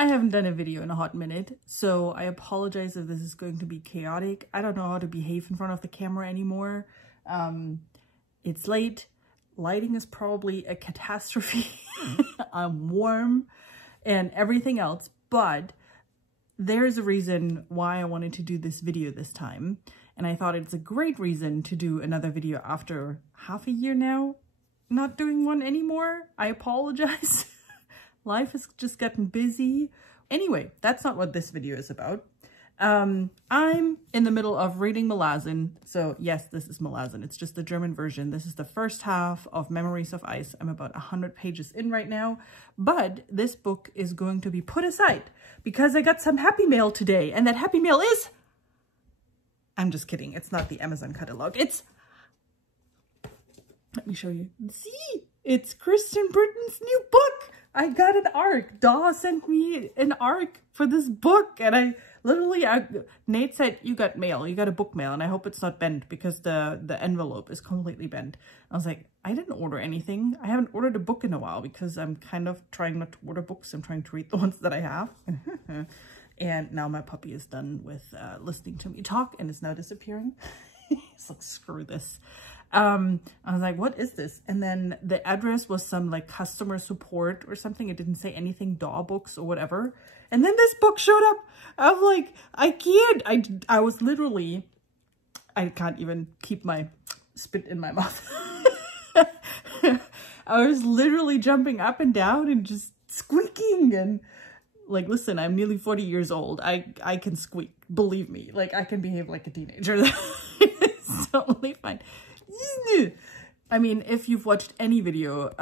I haven't done a video in a hot minute, so I apologize if this is going to be chaotic. I don't know how to behave in front of the camera anymore. It's late. Lighting is probably a catastrophe. I'm warm and everything else, but there's a reason why I wanted to do this video this time. And I thought it's a great reason to do another video after half a year now. Not doing one anymore. I apologize. Life has just gotten busy. Anyway, that's not what this video is about. I'm in the middle of reading Malazan. So yes, this is Malazan. It's just the German version. This is the first half of Memories of Ice. I'm about 100 pages in right now, but this book is going to be put aside because I got some happy mail today, and that happy mail is... I'm just kidding. It's not the Amazon catalog. It's... Let me show you. See? It's Kristin Britain's new book. I got an ARC. DAW sent me an ARC for this book, and I literally, Nate said, you got mail, you got a book mail, and I hope it's not bent because the envelope is completely bent. I was like, I didn't order anything. I haven't ordered a book in a while because I'm kind of trying not to order books. I'm trying to read the ones that I have. And now my puppy is done with listening to me talk and is now disappearing. It's like, screw this. I was like, what is this? And then the address was some like customer support or something. It didn't say anything, DAW Books or whatever. And then this book showed up. I'm like, I can't. I was literally, I can't even keep my spit in my mouth. I was literally jumping up and down and just squeaking and like, listen, I'm nearly 40 years old. I can squeak, believe me. Like, I can behave like a teenager. It's totally fine. I mean, if you've watched any video,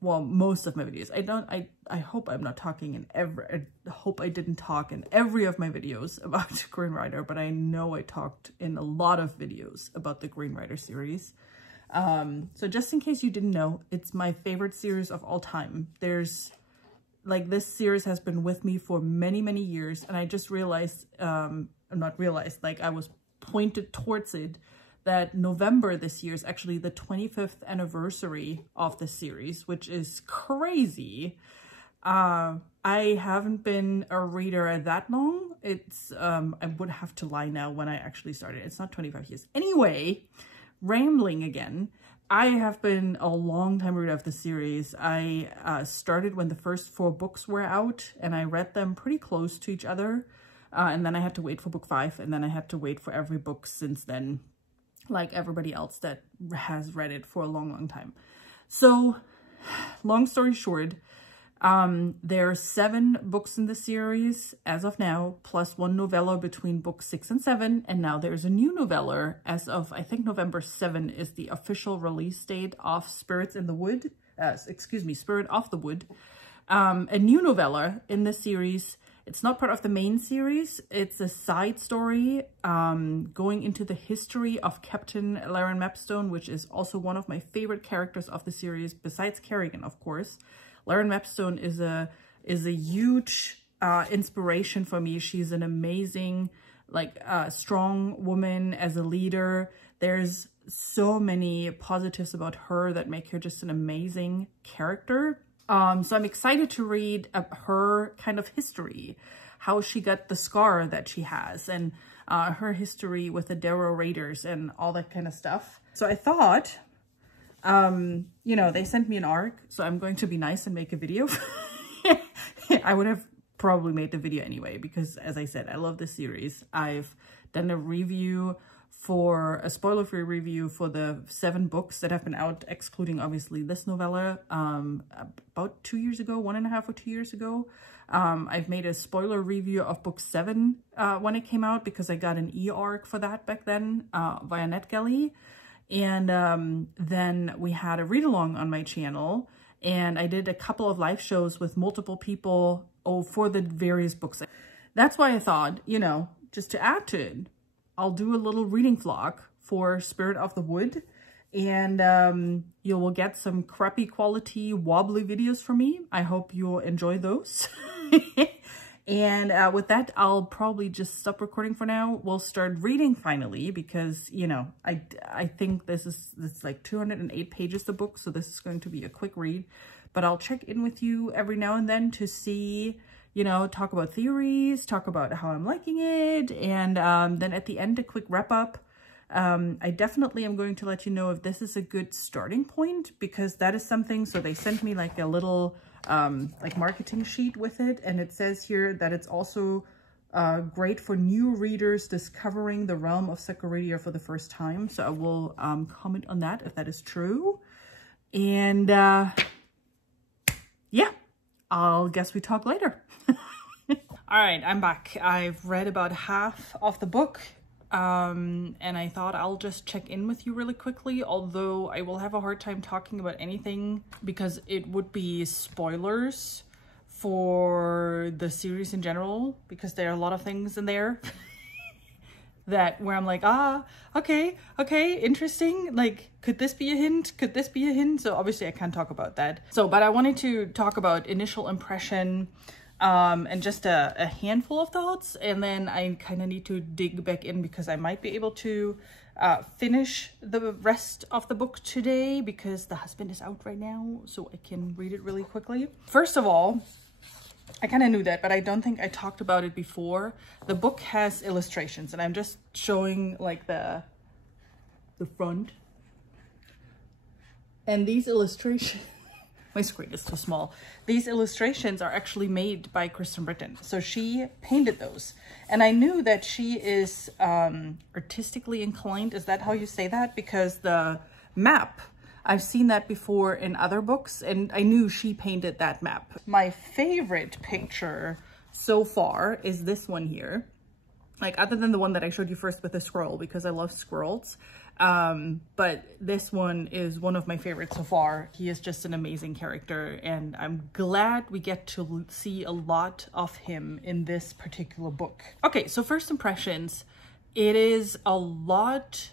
well, most of my videos, I hope I'm not talking in I hope I didn't talk in every of my videos about Green Rider, but I know I talked in a lot of videos about the Green Rider series. So just in case you didn't know, it's my favorite series of all time. There's, like, this series has been with me for many, many years, and I just realized, not realized, like, I was pointed towards it, that November this year is actually the 25th anniversary of the series, which is crazy. I haven't been a reader that long. It's, I would have to lie now when I actually started. It's not 25 years. Anyway, rambling again. I have been a long time reader of the series. I started when the first 4 books were out, and I read them pretty close to each other. And then I had to wait for book 5, and then I had to wait for every book since then, like everybody else that has read it for a long, long time. So, long story short, there are 7 books in the series as of now, plus 1 novella between books 6 and 7, and now there's a new novella as of, I think, November 7 is the official release date of Spirits in the Wood, Spirit of the Wood. A new novella in the series. It's not part of the main series. It's a side story going into the history of Captain Laren Mapstone, which is also one of my favorite characters of the series, besides Kerrigan, of course. Laren Mapstone is a huge inspiration for me. She's an amazing, like, strong woman as a leader. There's so many positives about her that make her just an amazing character. So I'm excited to read her kind of history, how she got the scar that she has, and her history with the Darrow Raiders and all that kind of stuff. So I thought, you know, they sent me an ARC, so I'm going to be nice and make a video. I would have probably made the video anyway, because as I said, I love this series. I've done a review for a spoiler-free review for the 7 books that have been out, excluding obviously this novella, about 2 years ago, 1.5 or 2 years ago. I've made a spoiler review of book 7 when it came out, because I got an e-arc for that back then via NetGalley. And then we had a read-along on my channel, and I did a couple of live shows with multiple people for the various books. That's why I thought, you know, just to add to it, I'll do a little reading vlog for Spirit of the Wood, and you will get some crappy quality wobbly videos from me. I hope you'll enjoy those. And with that, I'll probably just stop recording for now. We'll start reading finally, because, you know, I think this is like 208 pages, the book, so this is going to be a quick read. But I'll check in with you every now and then to see, you know, talk about theories, talk about how I'm liking it, and then at the end, a quick wrap up. I definitely am going to let you know if this is a good starting point, because that is something. So they sent me like a little like marketing sheet with it, and it says here that it's also great for new readers discovering the realm of Psychoradia for the first time. So I will comment on that if that is true. And yeah, I'll guess we talk later. All right, I'm back. I've read about half of the book, and I thought I'll just check in with you really quickly, although I will have a hard time talking about anything because it would be spoilers for the series in general, because there are a lot of things in there that where I'm like, okay, interesting. Like, could this be a hint? Could this be a hint? So obviously I can't talk about that. So, but I wanted to talk about initial impression, and just a handful of thoughts, and then I kind of need to dig back in because I might be able to finish the rest of the book today because the husband is out right now, so I can read it really quickly. First of all, I kind of knew that, but I don't think I talked about it before. The book has illustrations, and I'm just showing like the front. And these illustrations, my screen is too small. These illustrations are actually made by Kristin Britain. So she painted those. And I knew that she is artistically inclined. Is that how you say that? Because the map, I've seen that before in other books, and I knew she painted that map. My favorite picture so far is this one here. Like, other than the one that I showed you first with the squirrel, because I love squirrels. But this one is one of my favorites so far. He is just an amazing character, and I'm glad we get to see a lot of him in this particular book. Okay, so first impressions. It is a lot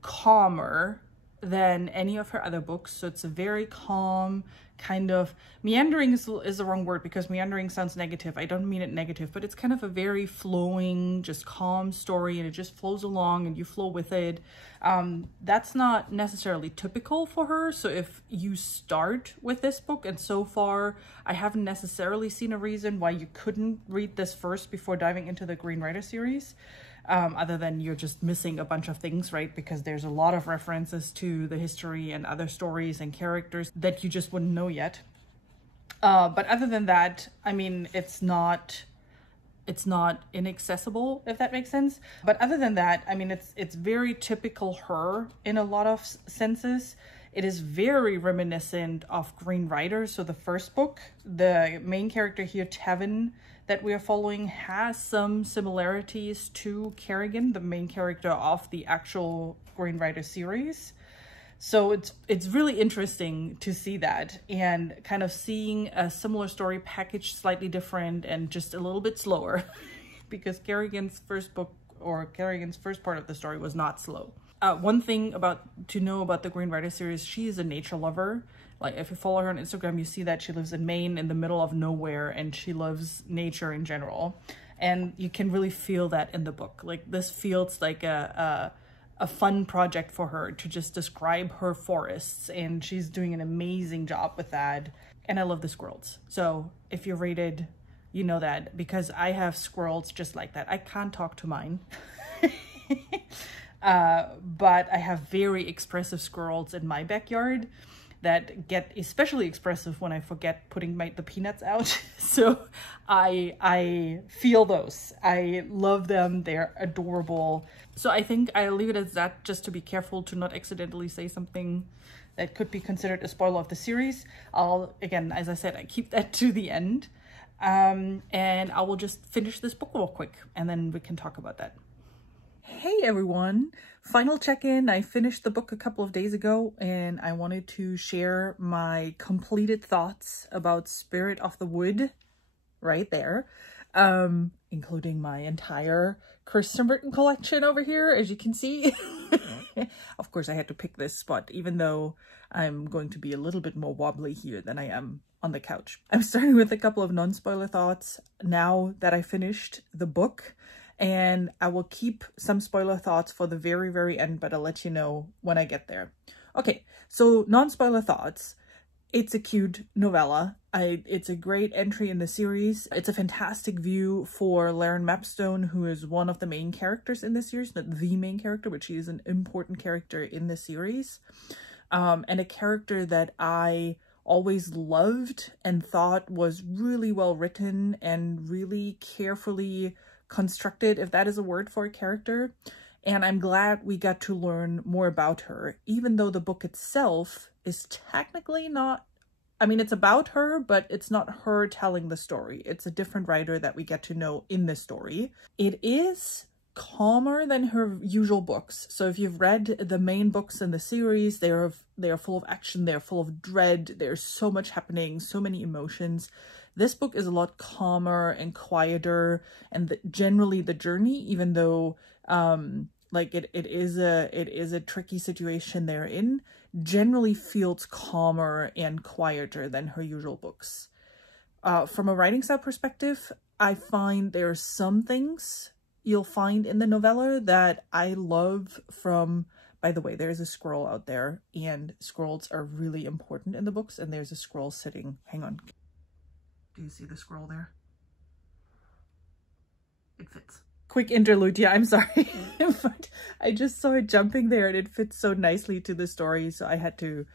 calmer than any of her other books. So it's a very calm, kind of meandering is the wrong word, because meandering sounds negative. I don't mean it negative, but it's kind of a very flowing, just calm story, and it just flows along and you flow with it. That's not necessarily typical for her. So if you start with this book, and so far I haven't necessarily seen a reason why you couldn't read this first before diving into the Green Rider series, other than you're just missing a bunch of things, right? Because there's a lot of references to the history and other stories and characters that you just wouldn't know yet. But other than that, I mean, it's not inaccessible, if that makes sense. But other than that, I mean, it's very typical her in a lot of senses. It is very reminiscent of Green Rider. So the first book, the main character here, Tevin, that we are following, has some similarities to Kerrigan, the main character of the actual Green Rider series. So it's really interesting to see that, and kind of seeing a similar story packaged slightly different and just a little bit slower because Kerrigan's first book, or Kerrigan's first part of the story, was not slow. One thing to know about the Green Rider series, she is a nature lover. Like, if you follow her on Instagram, you see that she lives in Maine in the middle of nowhere, and she loves nature in general. And you can really feel that in the book. Like, this feels like a fun project for her to just describe her forests, and she's doing an amazing job with that. And I love the squirrels. So if you're rated, you know that, because I have squirrels just like that. I can't talk to mine. But I have very expressive squirrels in my backyard that get especially expressive when I forget putting the peanuts out. So I feel those. I love them. They're adorable. So I think I'll leave it as that, just to be careful to not accidentally say something that could be considered a spoiler of the series. Again, as I said, I keep that to the end. And I will just finish this book real quick, and then we can talk about that. Hey everyone, final check-in. I finished the book a couple of days ago, and I wanted to share my completed thoughts about Spirit of the Wood right there, including my entire Kristin Britain collection over here, as you can see. Of course, I had to pick this spot, even though I'm going to be a little bit more wobbly here than I am on the couch. I'm starting with a couple of non-spoiler thoughts now that I finished the book. And I will keep some spoiler thoughts for the very, very end, but I'll let you know when I get there. Okay, so non-spoiler thoughts. It's a cute novella. It's a great entry in the series. It's a fantastic view for Lauren Mapstone, who is one of the main characters in the series, not the main character, but she is an important character in the series. And a character that I always loved and thought was really well written and really carefully constructed, if that is a word for a character. And I'm glad we got to learn more about her, even though the book itself is technically not, I mean, it's about her, but it's not her telling the story. It's a different writer that we get to know in the story. It is calmer than her usual books. So if you've read the main books in the series, they are full of action, they're full of dread, there's so much happening, so many emotions. This book is a lot calmer and quieter, and generally the journey, even though like it is a tricky situation they're in, generally feels calmer and quieter than her usual books. From a writing style perspective, I find there are some things you'll find in the novella that I love from, by the way, there's a scroll out there, and scrolls are really important in the books, and there's a scroll sitting, hang on. Do you see the scroll there? It fits. Quick interlude, yeah, I'm sorry. But I just saw it jumping there and it fits so nicely to the story, so I had to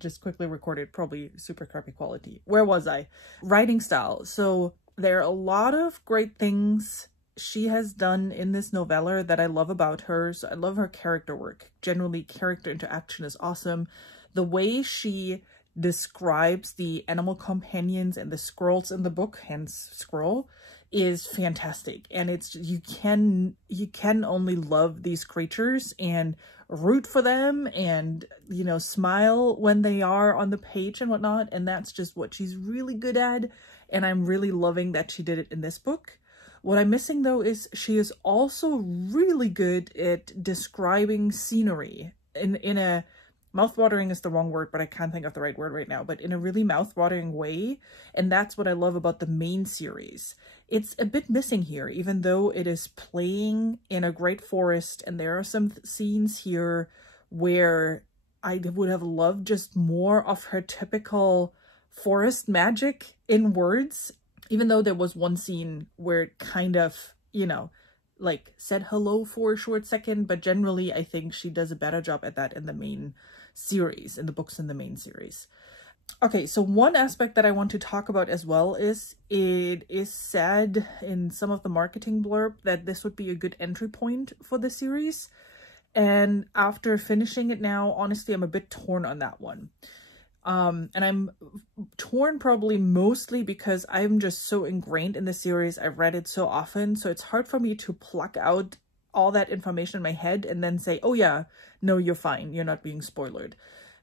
just quickly record it, probably super crappy quality. Where was I? Writing style. So there are a lot of great things she has done in this novella that I love about her. So I love her character work. Generally, character interaction is awesome. The way she describes the animal companions and the scrolls in the book, hence scroll, is fantastic. And it's, you can only love these creatures and root for them and, you know, smile when they are on the page and whatnot. And that's just what she's really good at. And I'm really loving that she did it in this book. What I'm missing though is she is also really good at describing scenery in a, mouth-watering is the wrong word, but I can't think of the right word right now, but in a really mouth-watering way. And that's what I love about the main series. It's a bit missing here, even though it is playing in a great forest, and there are some scenes here where I would have loved just more of her typical forest magic in words, even though there was one scene where it kind of, you know, like said hello for a short second, but generally I think she does a better job at that in the main series, in the books in the main series. Okay, so one aspect that I want to talk about as well is it is said in some of the marketing blurb that this would be a good entry point for the series. And after finishing it now, honestly, I'm a bit torn on that one. And I'm torn probably mostly because I'm just so ingrained in the series. I've read it so often, so it's hard for me to pluck out all that information in my head and then say, oh yeah, no, you're fine, you're not being spoiled.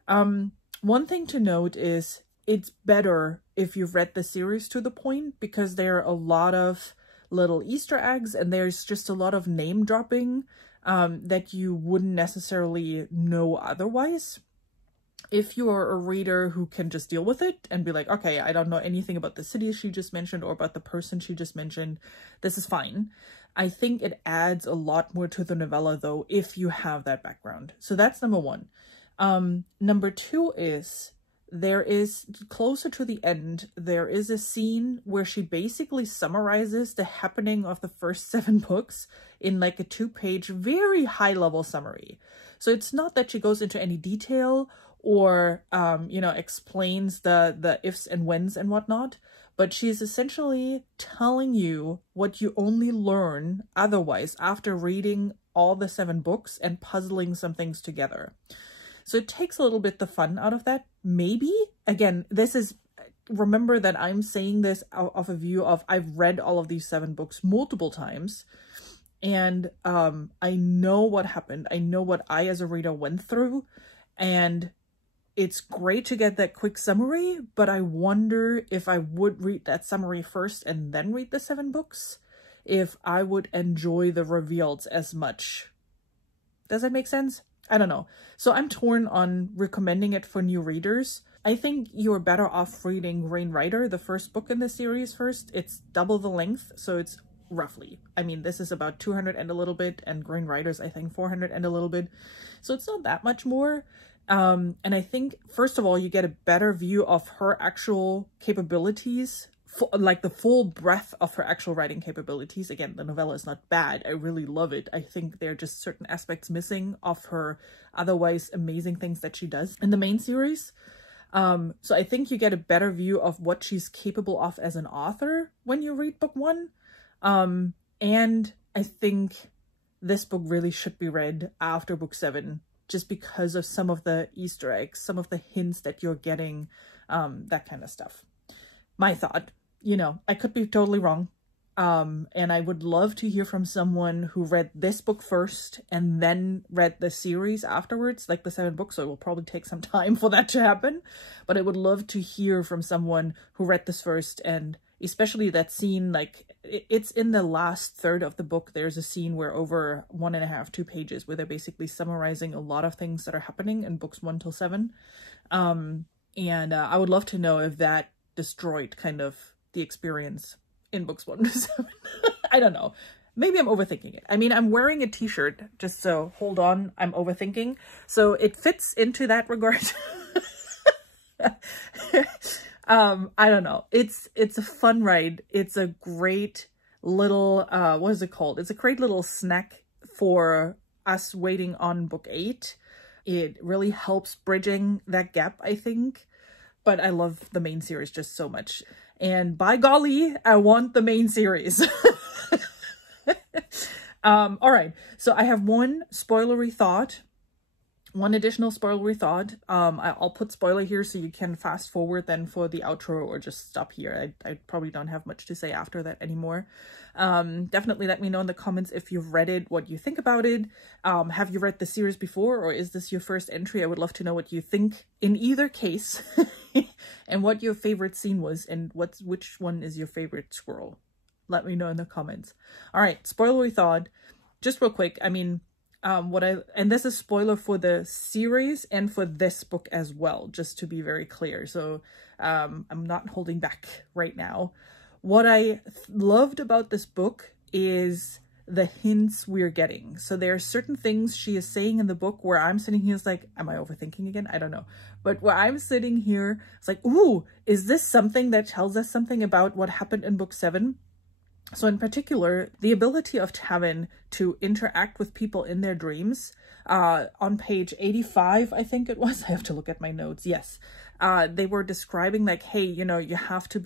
One thing to note is it's better if you've read the series to the point, because there are a lot of little Easter eggs and there's just a lot of name dropping that you wouldn't necessarily know otherwise. If you are a reader who can just deal with it and be like, okay, I don't know anything about the city she just mentioned or about the person she just mentioned, this is fine. I think it adds a lot more to the novella though, if you have that background. So that's number one. Number two is, there is, closer to the end, there is a scene where she basically summarizes the happening of the first 7 books in like a 2-page, very high-level summary. So it's not that she goes into any detail or, you know, explains the ifs and whens and whatnot, but she's essentially telling you what you only learn otherwise after reading all the 7 books and puzzling some things together. So it takes a little bit the fun out of that, maybe. Again, this is, remember that I'm saying this out of a view of I've read all of these 7 books multiple times, and I know what happened. I know what I as a reader went through, and it's great to get that quick summary, but I wonder if I would read that summary first and then read the 7 books, if I would enjoy the reveals as much. Does that make sense? I don't know. So I'm torn on recommending it for new readers. I think you're better off reading Green Rider, the first book in the series, first. It's double the length, so it's roughly, I mean, this is about 200 and a little bit, and Green Rider's I think 400 and a little bit, so it's not that much more. And I think, first of all, you get a better view of her actual capabilities, like the full breadth of her actual writing capabilities. Again, the novella is not bad. I really love it. I think there are just certain aspects missing of her otherwise amazing things that she does in the main series. So I think you get a better view of what she's capable of as an author when you read book 1. And I think this book really should be read after book 7, just because of some of the Easter eggs, some of the hints that you're getting, that kind of stuff. My thought, you know, I could be totally wrong. And I would love to hear from someone who read this book first and then read the series afterwards, like the 7 books. So it will probably take some time for that to happen. But I would love to hear from someone who read this first, and especially that scene, like it's in the last third of the book. There's a scene where over 1.5, 2 pages where they're basically summarizing a lot of things that are happening in books 1 till 7. And I would love to know if that destroyed kind of the experience in books 1 to 7. I don't know. Maybe I'm overthinking it. I mean, I'm wearing a t-shirt, just so hold on, I'm overthinking. So it fits into that regard. I don't know. It's a fun ride. It's a great little, what is it called? It's a great little snack for us waiting on book 8. It really helps bridging that gap, I think. But I love the main series just so much. And by golly, I want the main series. All right. So I have one spoilery thought. One additional spoilery thought. I'll put spoiler here so you can fast forward then for the outro, or just stop here. I probably don't have much to say after that anymore. Definitely let me know in the comments if you've read it, what you think about it. Have you read the series before, or is this your first entry? I would love to know what you think in either case. And what your favorite scene was, and which one is your favorite squirrel. Let me know in the comments. All right, spoilery thought. Just real quick, I mean, and this is spoiler for the series and for this book as well, just to be very clear. So I'm not holding back right now. What I loved about this book is the hints we're getting. So there are certain things she is saying in the book where I'm sitting here, it's like, am I overthinking again? I don't know. But where I'm sitting here, it's like, ooh, is this something that tells us something about what happened in book 7? So in particular, the ability of Tavin to interact with people in their dreams. On page 85, I think it was, I have to look at my notes. Yes. They were describing like, hey, you know, you have to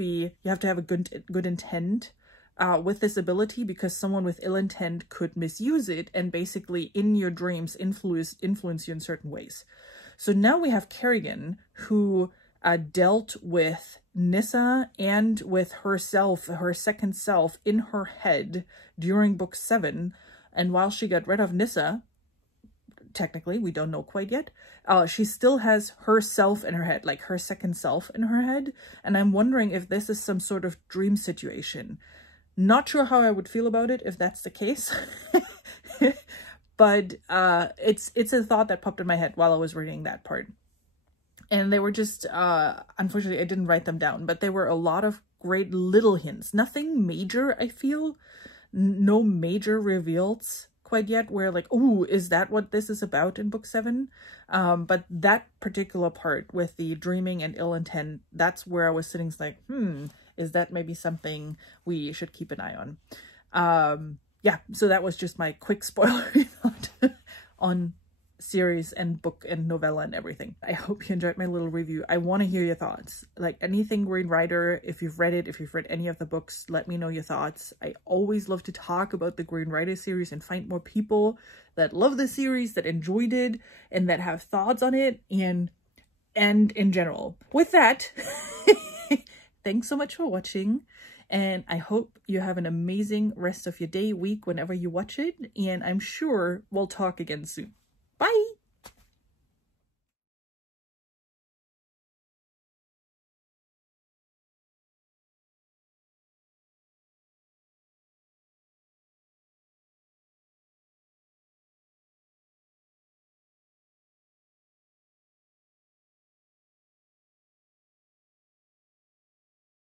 have a good intent with this ability, because someone with ill intent could misuse it and basically in your dreams influence you in certain ways. So now we have Kerrigan, who dealt with Nyssa and with herself, her second self, in her head during book 7. And while she got rid of Nyssa, technically, we don't know quite yet, she still has herself in her head, like her second self in her head. And I'm wondering if this is some sort of dream situation. Not sure how I would feel about it if that's the case. But it's a thought that popped in my head while I was reading that part. And they were just, unfortunately, I didn't write them down, but there were a lot of great little hints. Nothing major, I feel. No major reveals quite yet where like, ooh, is that what this is about in book 7? But that particular part with the dreaming and ill intent, that's where I was sitting like, is that maybe something we should keep an eye on? Yeah, so that was just my quick spoiler thought on series and book and novella and everything. I hope you enjoyed my little review. I want to hear your thoughts. Like anything Green Rider, if you've read it, if you've read any of the books, let me know your thoughts. I always love to talk about the Green Rider series and find more people that love the series, that enjoyed it, and that have thoughts on it, and in general. With that, thanks so much for watching. And I hope you have an amazing rest of your day, week, whenever you watch it. And I'm sure we'll talk again soon. Bye!